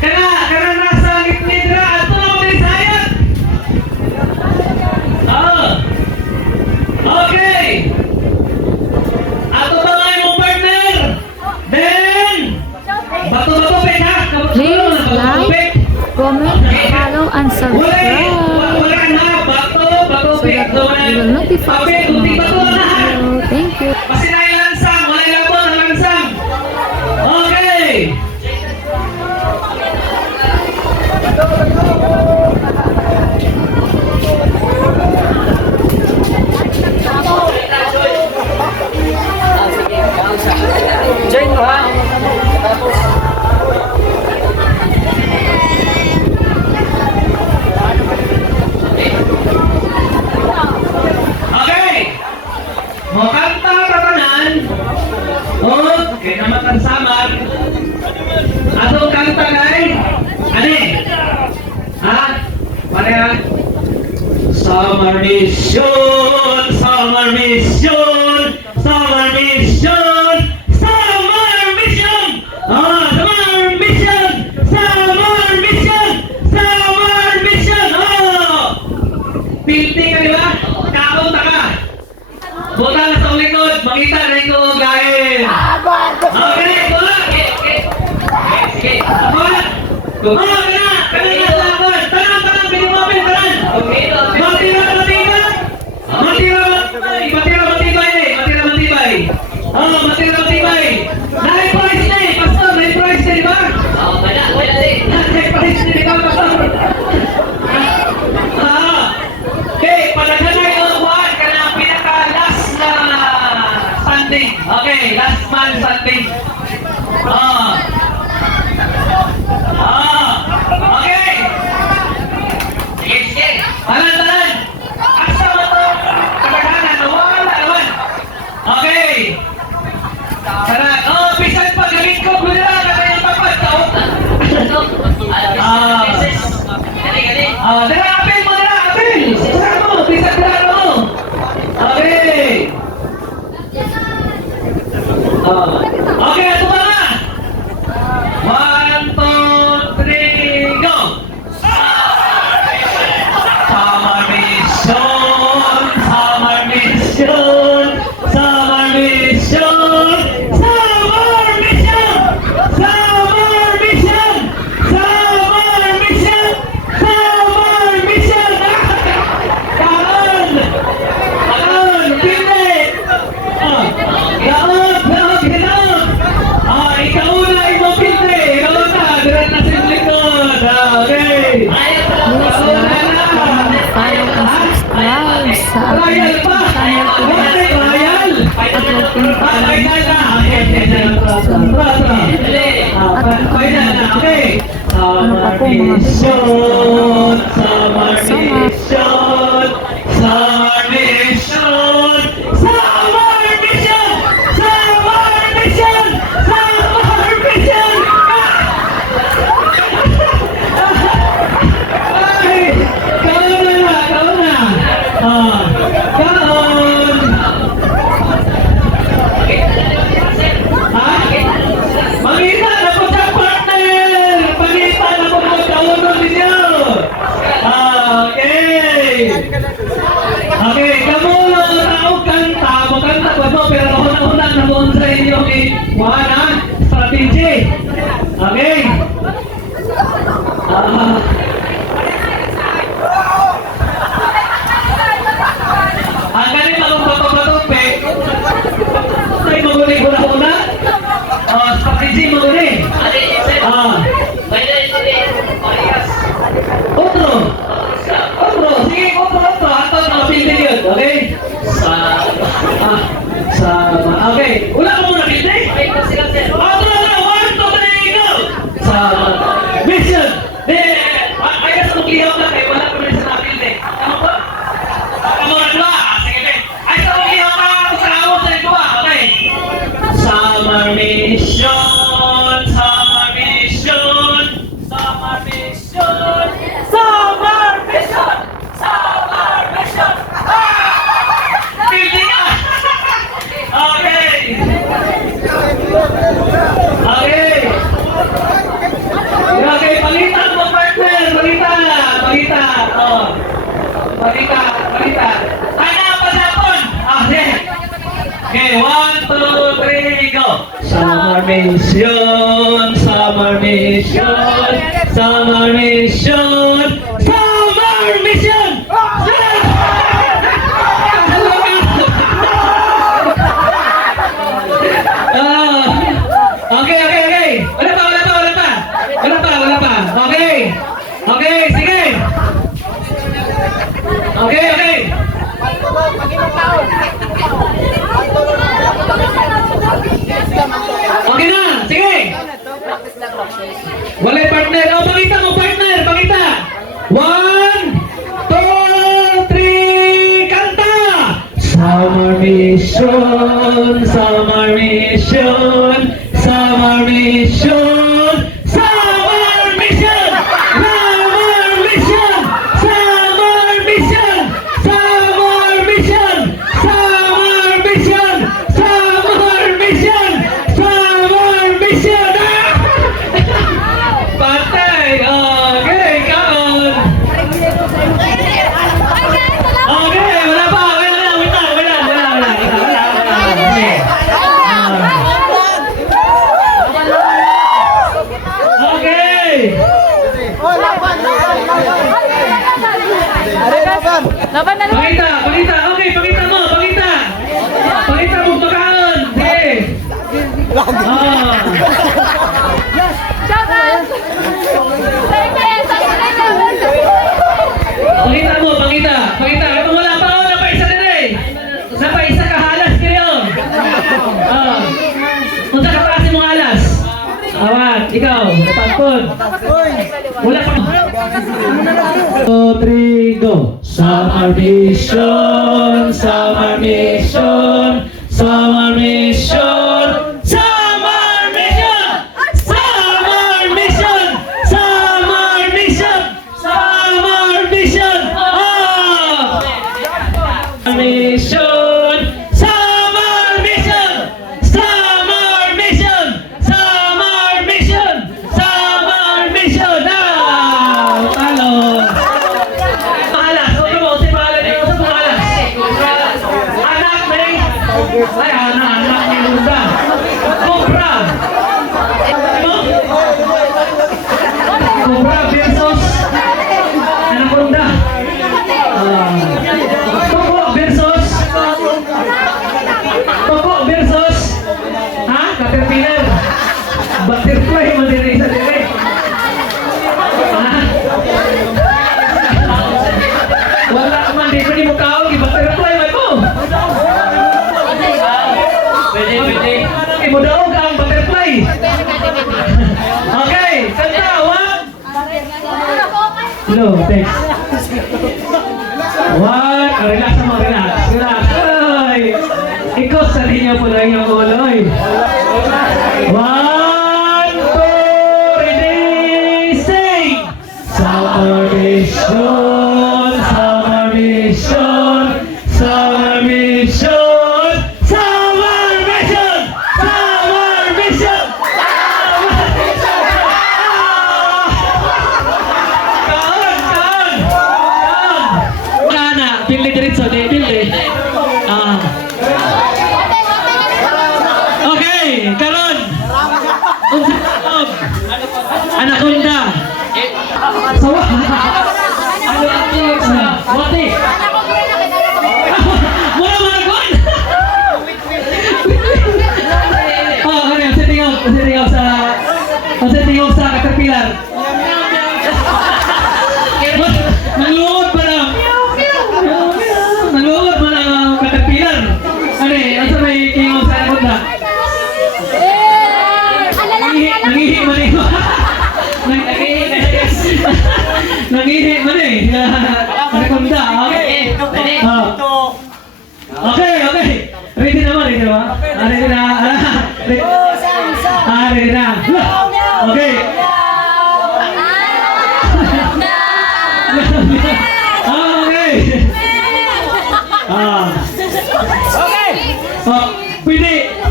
Kana nasa ngit-ngit ra ato na mo diri sayat. Oh. Okay. Ato ba nga imong partner? Ben. Bato-bato pe ha. Please like, comment, follow, and subscribe Wala na bato so pe. that you will notify sa mga video. Thank you. Kasi na ilansang, wala labon ang lansang. Okay. Join mo ha. Okay. Mo kanta tatanan. Okay, naman ang samar. Atong kanta kay ani? Ha? Pareha. Summer mission, summer mission, summer mission, summer mission. Summer mission, summer mission, summer mission. Pilti ka, di ba? Kaon ta ka. Buta na sa likod, makita na ito, guys. Okay, tulak. Sige. Ako na. Kanina sa lakad. Tanang, binimapin, tanang. Matira. Naik price na eh, pastor. Naik price na, di ba? Naik price na, di ba, pastor? Okay, palaghanay ang buwan ka na pinaka-last na standing. Okay, last man standing. Okay. Sige. Tanan. Asa mo to? Kalaghanan, nawala naman. Okay. Tara, bisan pa gamit ko, gula na yung tapat tao. Dara, apel mo, apel. Sara mo, bisan dara mo. Okay. Okay, ito ba na? 1, 2, 3, go! Summer mission, summer mission, summer mission, summer mission, summer mission, summer mission, summer mission. Kaon, pili. Gaot. Ikaw na imong pili. Ikaw na, diyan na sa likod. Okay. Please like, comment, follow, and subscribe sa aking channel to at huwag kayong ano pa po mga Mission, summer So much. mission, summer mission, summer mission, summer mission, summer mission. Ay, kaon na. Kaon. Mangita na po sa partner! Pangita na po po kaunon ninyo! mission, summer mission, summer mission, summer mission. Okay, okay, okay. Wala pa, wala pa, wala pa. Wala pa, wala pa. Okay. Okay, sige. Okay, okay. Okay na, sige. Wala yung partner. O, pakita mo, partner, pakita. 1, 2, 3, kanta! Summer mission, summer mission, summer mission, summer mission, summer mission, summer mission, summer mission, summer mission, summer mission, summer mission. Patay! Okay, kaon! Okay, wala pa, wala na, wait lang, wala. Okay! Laban na naman. Pakita, pakita, okay, pakita mo, pakita! Pakita mo pagkaon! Sige! Ah! Shout out! Pakita mo, pakita, pakita. Kung wala pa ako, napaisa din eh. Napaisa ka, halas kayo. Ah. Kung sa kapasi mong halas. Awat, ikaw, napagpod. Wala pa. 2, 3, go. Summer mission, summer mission, summer mission, summer mission, summer mission, summer mission, summer mission. Ah! Mission, summer mission, summer mission, summer mission, summer mission. Ah! Talo. Pangalas. Ano mo? Si pangalan niyo. Sa pangalas. Anak ni. Ay, anak ni Lunda. Cobra. Ano? Cobra versus Anaconda. Toko versus Caterpillar. Butterfly man din sa dire. Wala man di pwede mo kaon gi butterfly man mo. Pwede. Ibo daw ang butterfly. Okay, kanta one. No, thanks. One, relax mo, relax. Ay, ikaw sa linya po lang yung uloy. 1, 2, ready, sing! Summer mission, summer mission, summer mission, summer mission, summer mission, summer mission. Kaon! Kana, pilih diretso, pilih. Okay, karon. Anaconda. Sawa. Ano ang tiyog sa wati? Mura mga kon. Ano yung setting out sa Caterpillar. Nangluod pa lang. Nangluod pa lang ang Caterpillar. Ano eh, asa may king out sa Anaconda? Nangihi man eh. Nangihi man eh. Anaconda. Okay. Ready na ba? Ready na. Ready na. Okay.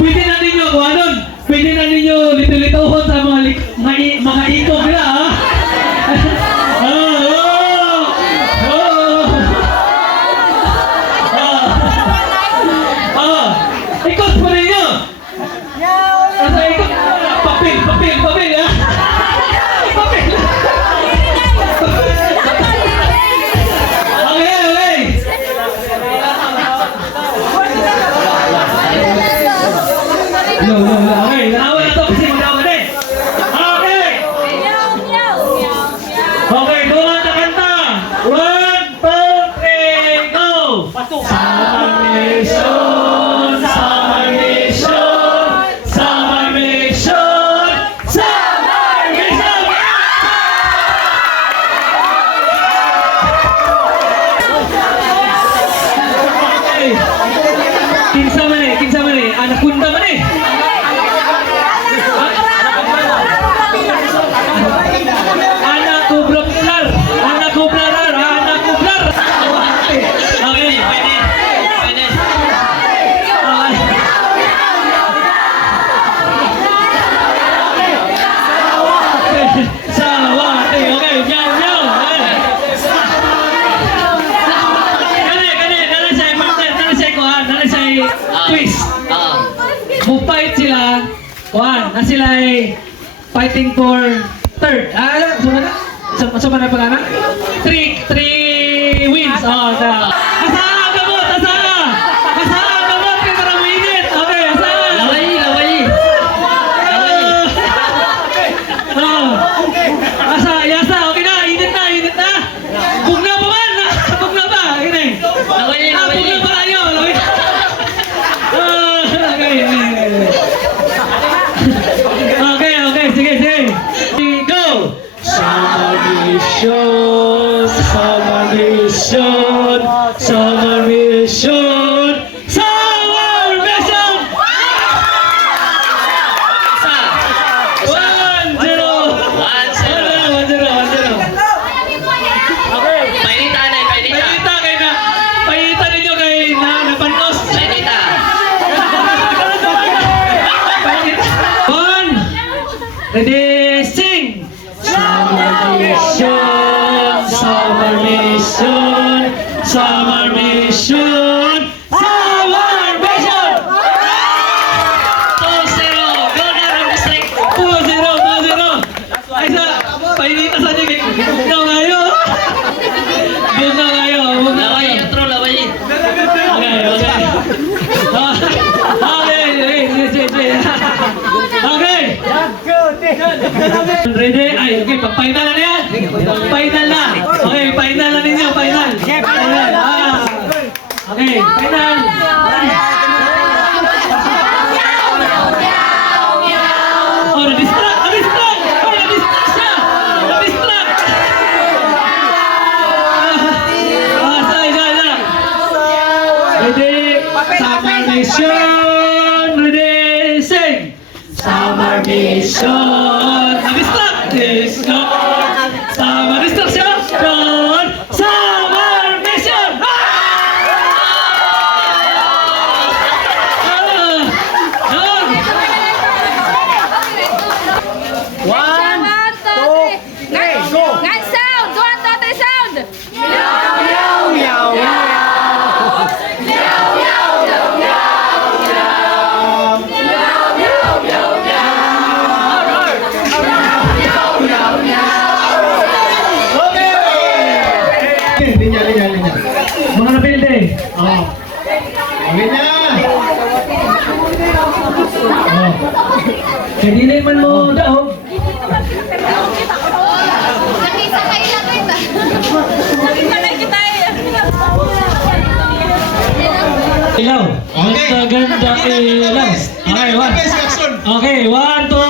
Pwede na ninyo kung anon. Pwede na ninyo lito-litohon sa mga ikog nila, ha? Ikot po ninyo! Nasa ikot Papel, papel, papel, ha? Papel. Okay, okay. No, no, no. Okay, naawa na to kasi mag-awa na eh. Okay. Okay, kumanta kanta. 1, 2, 3, go! Summer Mission, Summer Mission, Summer Mission, Summer Mission! Okay. Kinsa man eh, anak kunda man eh. Anak kublar, anak kublar, anak kublar. Okay, pwede. Pwede. Sawate, okay, meow, meow. Kani siya partner, kani siya kuhan, kani siya twist. Mupait sila, kuhan, na sila ay fighting for third. Saan na pangalan? 3 wins. Oh, na. Asahan ka mo, asahan! Asahan ka mo, kaya para mainit. Okay, asahan. Laway. Asa, yasa, okay na, init na. Bug na pa man, bug na ba? Okay. Bug na pa kayo, laway. Okay, sige. Go! Summer Mission, Summer Mission, Summer Mission, Summer Mission! 1-0! 1-0. Painita ninyo kay Napanos. One, ready, sing! Summer Mission, Summer Mission, Summer Mission, Summer Mission! 2-0, go na ang district. 2-0. Ay sa, painita sa niyo. Bugnaw ngayo. Okay. Ready? Ay, okay, pag-final na yan. Final na. Okay, final na ninyo, final. Final. Okay, final. Oh, na-distract! Oh, na-distract siya! Na-distract! Isa. Ready? Summer Mission! Ready? Sing! Summer Mission! Na-distract! Summer Distraction! Summer Mission! Linya. Mga napilde. Oh. Linya. Oh. Kaya di man mo daog. Ilaw. Okay. Ganda ilaw. Okay, 1, 2,